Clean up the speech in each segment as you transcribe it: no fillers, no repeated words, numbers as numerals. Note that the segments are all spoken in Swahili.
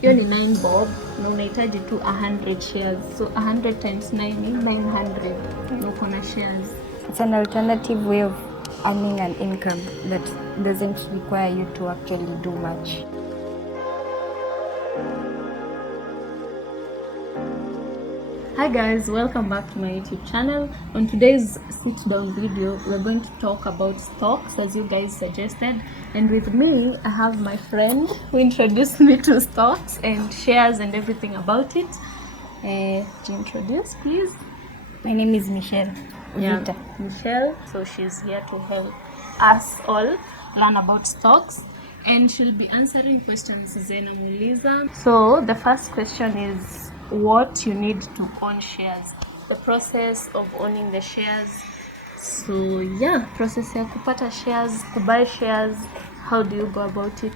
hiyo ni 9 bob na unahitaji tu 100 shares. So 100 times 9 ni 900 na uko na shares. It's an alternative way of earning an income that doesn't require you to actually do much. Hi guys, welcome back to my YouTube channel. On today's sit down video, we're going to talk about stocks as you guys suggested, and with me I have my friend who introduced me to stocks and shares and everything about it. Do you introduce please? My name is Michelle. Yeah, Michelle. So she's here to help us all learn about stocks, and she'll be answering questions Zena Muliza. So the first question is what you need to own shares, the process of owning the shares. So yeah, process ya kupata shares, to buy shares, how do you go about it?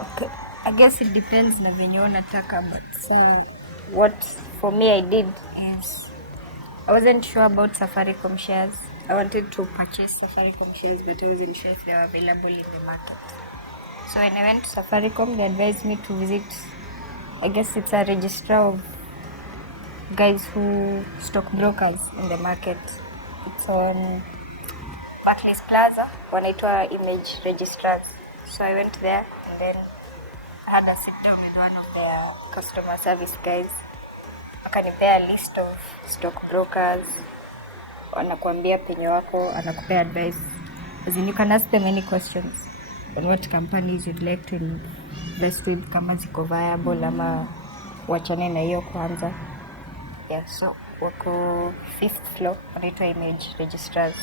Okay, I guess it depends na venye unataka, but so what for me I did is I wasn't sure about Safaricom shares. I wanted to purchase Safaricom shares, but I wasn't sure if they were available in the market. So when I went to Safaricom, they advised me to visit, I guess it's a registrar of guys who stockbrokers in the market. It's on Barclays Plaza, wanaitwa image registrars. So I went there and then I had a sit down with one of their customer service guys. Akanipea a list of stockbrokers, anakuambia penye wako, anakupea advice. As in you can ask them any questions on what companies you'd like to invest with, kama ziko viable ama wachane na hiyo kwanza. Yeah, so wako 5th floor, wanaitwa image registrars.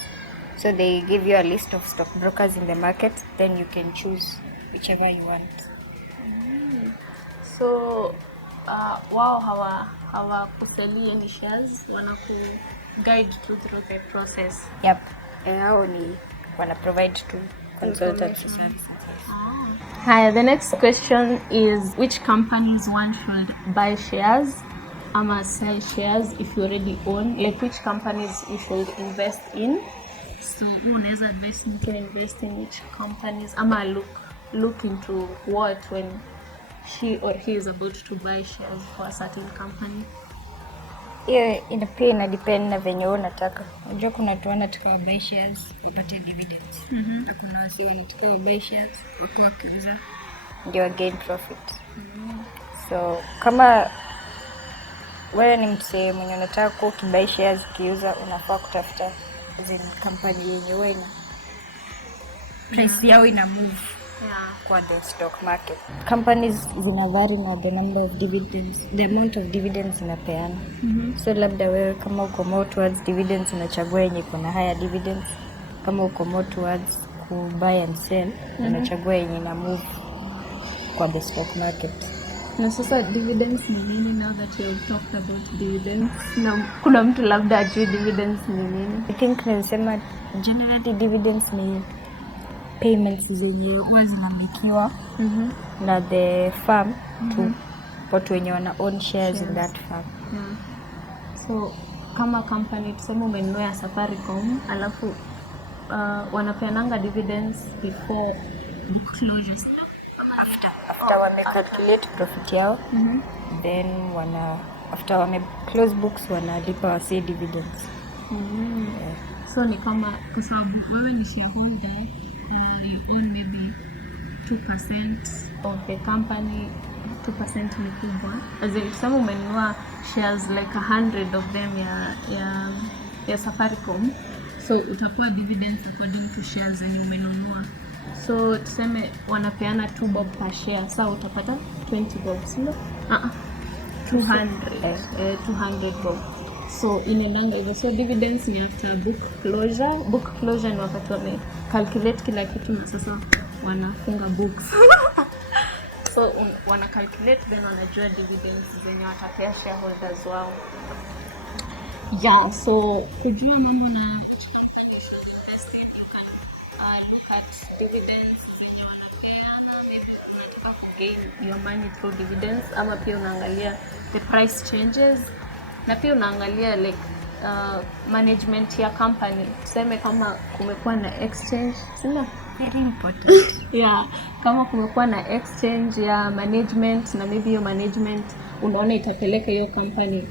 So they give you a list of stockbrokers in the market, then you can choose whichever you want. So wao hawakuseli any shares, wanaku guide through the process. Yep. Hao ni wana provide to consultancy services. Hi, the next question is which companies one should buy shares ama sell shares if you already own, like which companies you should invest in. So unaweza advise me to invest in which companies ama look into what when she or he is about to buy shares for a certain company. Yeah, ina depend na venye unataka. Unajua kuna watu wanataka buy shares upate dividends. Na kuna watu wanataka buy shares wakiuza ndio gain profit. So kama wewe ni msee mwenye unataka kubuy shares kiuza, unafaa kutafuta zile company yenye wewe ina price yao ina move kwa the stock market. Companies zina vary na the number of dividends, the amount of dividends inapeana. So labda wewe kama uko more towards dividends unachagua yenye iko na higher dividends. Kama uko more towards ku buy and sell unachagua yenye ina move kwa the stock market. Na sasa dividends ni nini? Now that you have talked about dividends, na kuna mtu labda ajui dividends ni nini? I think nasema generally dividends ni payments zenye huwa zinamikiwa na the firm to watu wenye wana own shares in that firm. So kama company tuseme umenunua Safaricom alafu wanapeananga dividends before book closure. After wame calculate profit yao, then after wame close books wanalipa wasi dividends. So ni kama kwa sababu wewe ni shareholder, you own maybe 2% of the company. 2% ni kubwa. As in tuseme umenunua shares like 100 of them ya Safaricom, so utakuwa dividends according to shares zenye umenunua. So tuseme wanapeana 2 bob per share, so utapata 20 bob, sio? 200 bob. So inaendanga hivyo. So dividends ni after book closure. Book closure ni wakati wame calculate kila kitu na sasa wanafunga books. So wana calculate then wanajua dividends zenye watapea shareholders wao. Yeah, so kujua mambo na dividends zenye wanapea, unataka kugain your money through dividends, ama pia unaangalia the price changes, na pia unaangalia like management ya company. Tuseme kama kumekuwa na exchange, sema Very important. Yeah, kama kumekuwa na exchange ya management na maybe hiyo management unaona itapeleka hiyo company,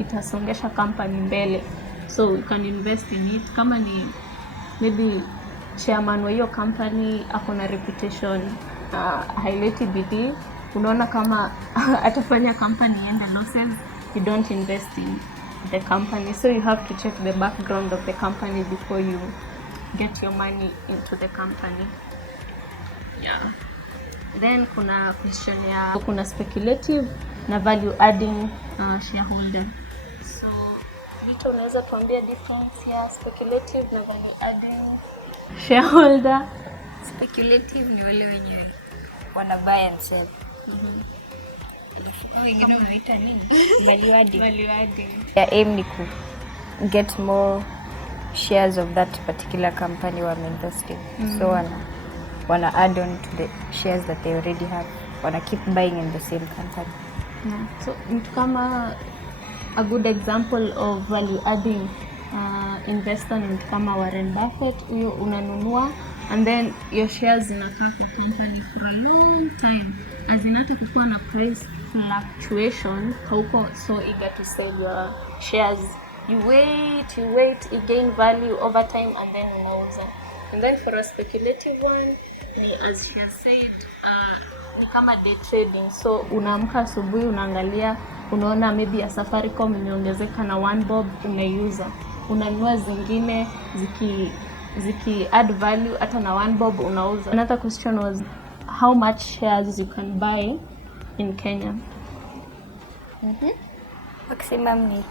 itasongesha company mbele, so you can invest in it. Kama ni maybe chairman wa hiyo company ako na reputation, haileti bidii, unaona kama atafanya company iende losses, you don't invest in the company. So you have to check the background of the company before you get your money into the company. Yeah. Then kuna question ya kuna speculative na value adding shareholder. So Vito, unaweza tuambia difference ya speculative na value adding shareholder? Speculative ni wale wenye wana buy and sell. Wengine wanaita nini? Value adding. Value adding. Their aim ni ku get more shares of that particular company wame investing. So wana add on to the shares that they already have. Wana keep buying in the same company. Yeah. So mtu kama a good example of value adding investor ni mtu kama Warren Buffett. Huyo unanunua and then your shares zinakaa kwa company for a long time. Azinata kukuwa na price fluctuation, hauko so eager to sell your shares. You wait, it gain value over time and then unauza. And then for a speculative one, as she has said, ni kama day trading. So unaamka asubuhi unaangalia, unaona maybe ya Safaricom imeongezeka na 1 bob, unaiuza. Unanunua zingine ziki add value hata na 1 bob unauza. Another question was how much shares you can buy in Kenya? Maximum ni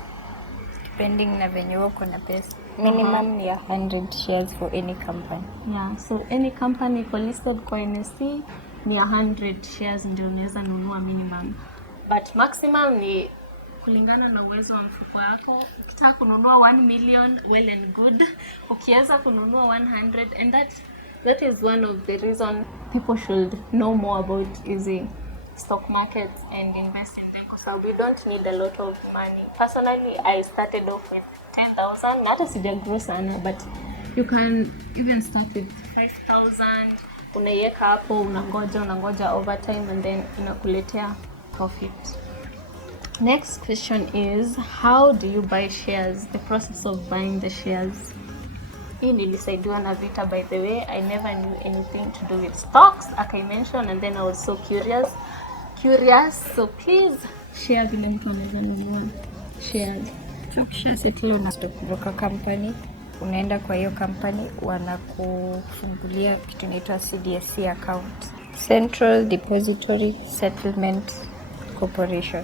depending na venye wako na pesa. Minimum ni 100 shares for any company. Yeah, so any company iko listed kwa NSE ni 100 shares ndio unaweza nunua minimum. But maximum ni kulingana na uwezo wa mfuko wako. Ukitaka kununua 1 million, well and good. Ukiweza kununua 100, and that is one of the reason people should know more about using stock markets and invest in them, because we don't need a lot of money. Personally, I started off with 10,000, not a sija grow sana, but you can even start with 5,000. Unaiweka hapo, unangoja over time and then inakuletea profit. Next question is, how do you buy shares? The process of buying the shares. Hii nilisaidiwa na Vita, by the way. I never knew anything to do with stocks, I mentioned, and then I was so curious. So please share vile mtu anaweza nunua shares. Ukisha settle una stock broker company, unaenda kwa hiyo company, wanakufungulia kitu inaitwa CDSC account, Central Depository Settlement Corporation.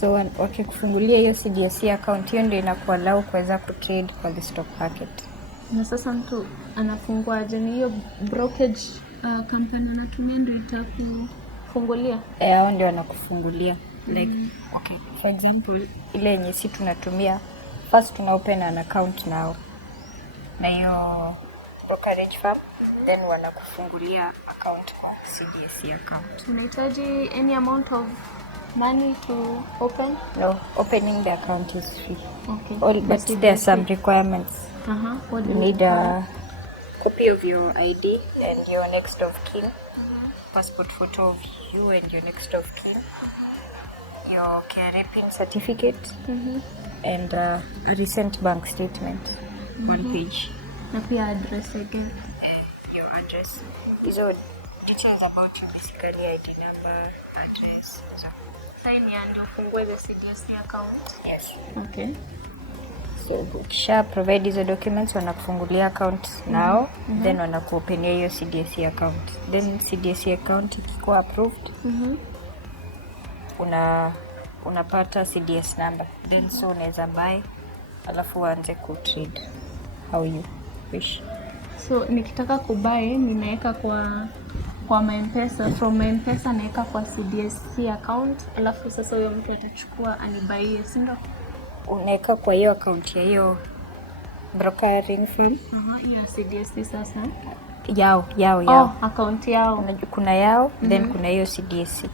So wakikufungulia hiyo CDSC account, hiyo ndio inakuallow kuweza kutrade kwa the stock market. Na sasa mtu anafungua aje? Ni hiyo brokerage company anatumia ndio itakufungulia? Hao ndio wanakufungulia. Like okay, for example, ile yenye si tunatumia, first tuna open an account now na hiyo brokerage firm, then wanakufungulia account kwa CDSC account. Unahitaji any amount of money to open? No, opening the account is free. Okay. But there are some requirements. What You need a copy of your ID and your next of kin, passport photo of you and your next of kin, your KRA PIN certificate, and a recent bank statement, 1 page. Na pia address again. Your address. These are details about you, basically ID number, address. Sign and ufungue the CDSC account. Yes. Okay. So ukisha provide hizo documents, wanakufungulia account now, then wanakuopenia hiyo CDSC account. Then CDSC account ikikuwa approved, unapata CDS number. Then so unaweza buy, alafu uanze kutrade how you wish. So nikitaka kubuy, ninaweka kwa M-Pesa, from M-Pesa naweka kwa CDSC account, alafu sasa huyo mtu atachukua anibuy, si ndio? Unaweka kwa hiyo account ya hiyo brokering firm. Hiyo CDSC sasa. Yao. Account yao. Kuna yao, then kuna hiyo CDSC.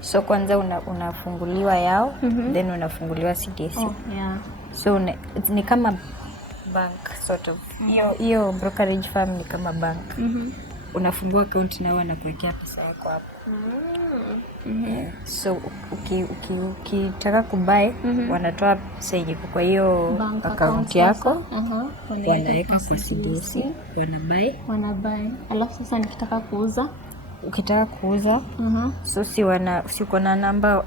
So kwanza unafunguliwa yao, then unafunguliwa CDSC. Yeah. So ni kama bank sort of. Hiyo brokerage firm ni kama bank. Unafungua account na wanakuwekea pesa yako hapo. So ukitaka kubuy wanatoa pesa yenye kwa hiyo account yako, wanaweka kwa CDS, wanabuy. Alafu sasa nikitaka kuuza, ukitaka kuuza so si uko na number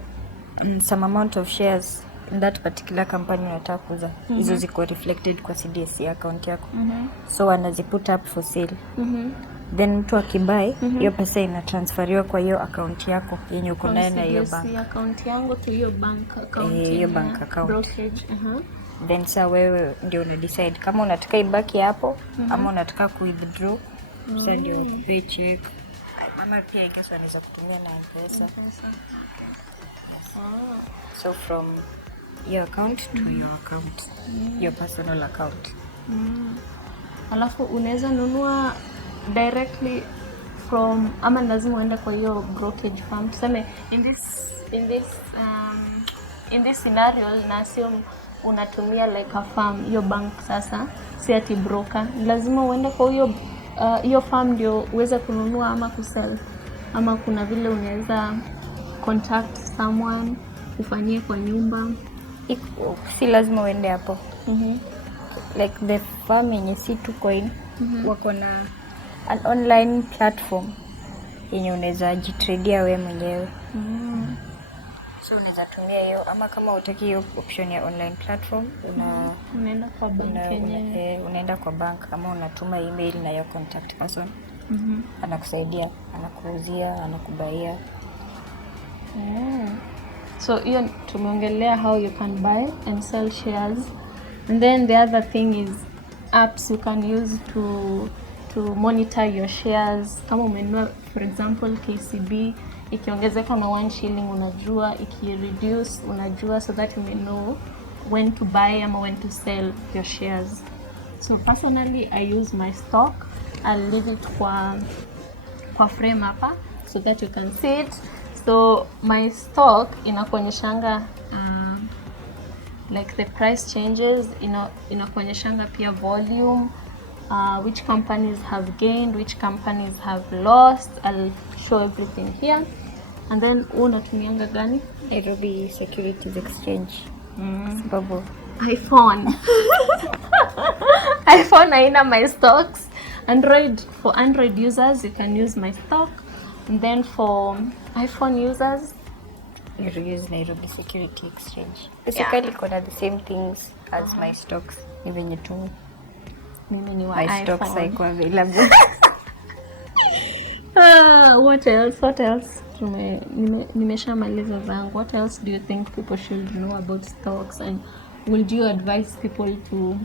some amount of shares in that particular company unataka kuuza, hizo ziko reflected kwa CDS account yako. So wanaziput up for sale. Then mtu akibuy hiyo pesa inatransferiwa kwa hiyo account yako yenye uko nayo na hiyo bank account yangu to hiyo bank account, hiyo bank account brokerage. Then sa wewe ndio una decide kama unataka ibaki hapo ama unataka ku withdraw. Sasa ndio pay check. Mama pia ingesa anaweza kutumia na M-Pesa. So from your account to your account, your personal account. Alafu unaweza nunua directly from, ama lazima uende kwa hiyo brokerage firm. Tuseme in this scenario na assume unatumia like a firm, hiyo bank sasa si ati broker. Lazima uende kwa hiyo firm ndio uweze kununua ama kusell, ama kuna vile unaweza contact someone ufanyie kwa nyumba. Si lazima uende hapo. Like the firm yenye C2Coin wako na an online platform yenye unaweza jitradia wewe mwenyewe. So unaweza tumia hiyo, ama kama utaki hiyo option ya online platform unaenda kwa bank yenyewe. Unaenda kwa bank ama unatuma email na your contact person. Anakusaidia, anakuuzia, anakubaia. So hiyo tumeongelea how you can buy and sell shares. And then the other thing is apps you can use to monitor your shares. Kama umenunua for example KCB, ikiongezeka na 1 shilling unajua, ikireduce unajua, so that you may know when to buy ama when to sell your shares. So personally I use my stock. I'll leave it kwa frame hapa so that you can see it. So my stock inakuonyeshanga like the price changes, inakuonyeshanga pia volume, which companies have gained, which companies have lost. I'll show everything here. And then unatumianga gani? Nairobi Securities Exchange. Sababu iPhone. iPhone haina my stocks. For Android users you can use my stock. And then for iPhone users you use Nairobi Security Exchange. Basically kuna the same things as my stocks. Even you too. My stocks haiko available. What else? Nimeshamaliza zangu. What else do you think people should know about stocks, and would you advise people to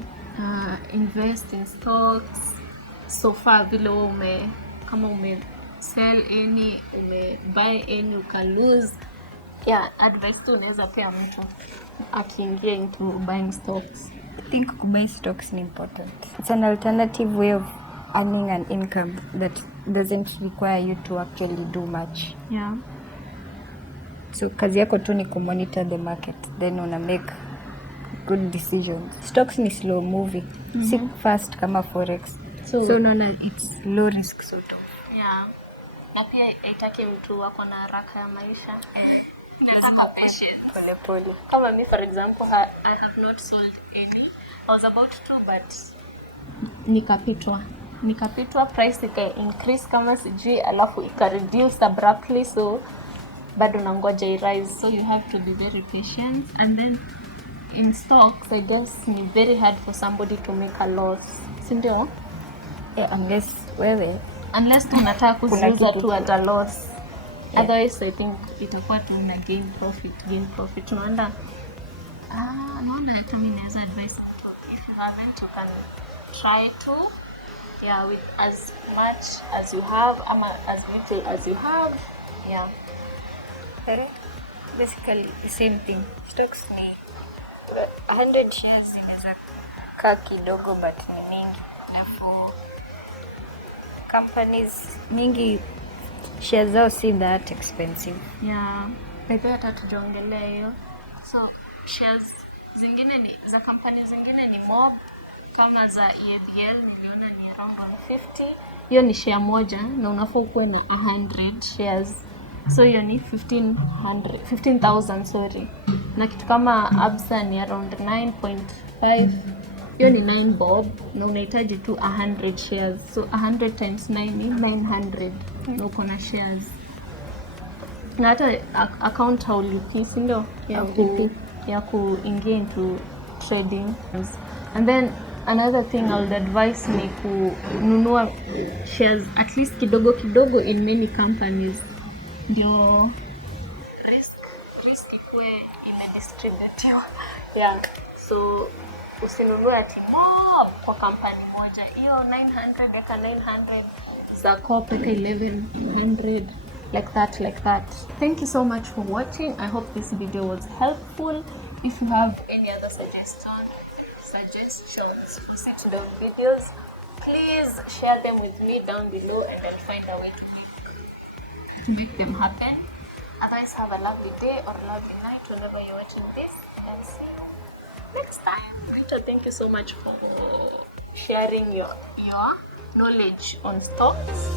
invest in stocks? So far vile kama sell any, buy any, you can lose. Advice tu unaweza pea mtu akiingia into buying stocks. I think kubuy stocks ni important. It's an alternative way of earning an income that doesn't require you to actually do much. So kazi yako tu ni kumonitor the market, then una make good decisions. Stocks ni slow moving, si fast kama forex. So unaona it's low risk sort of. Na pia itake mtu wako na haraka ya maisha. Nataka patience. Pole. Kama me for example, I have not sold any. I was about to, but nikapitwa price ika increase kama sijui, alafu ika reduce abruptly, so bado nangoja rise. So you have to be very patient. And then in stocks I guess ni very hard for somebody to make a loss, si ndio? Unless tunataka kuziuza tu at a loss. Otherwise I think itakuwa tu na gain profit. Tunaenda naona kama inaweza advice, if you haven't, you can try to with as much as you have ama as little as you have. Basically the same thing. Stocks ni 100 shares zinaweza kaa kidogo but ni mingi. Alafu companies mingi shares zao si that expensive. Pekee hata tujongelea hiyo. So shares zingine ni za companies zingine ni mob, kama za EABL niliona ni around 150. Hiyo ni share moja na unafaa kuwe na 100 shares. So hiyo ni 15,000 sorry. Na kitu kama Absa ni around 9.5. Hiyo ni 9 bob na unahitaji tu 100 shares. So 100 times 9 ni 900 na uko na shares. Na hata account haulipi, si ndio? Ya kuingia into trading. And then another thing I would advise ni kununua shares at least kidogo kidogo in many companies. Ndio risk ikuwe imedistributiwa. Yeah. So usinunue ati mob kwa kampani moja. Hiyo 900 eka 900 za kopa eka 1100 like that. Thank you so much for watching. I hope this video was helpful. If you have any other suggestions for sit-down videos, please share them with me down below and I'll find a way to make them happen. Otherwise, have a lovely day or a lovely night whenever you're watching this, and see you next time. Rita, thank you so much for sharing your knowledge on stocks.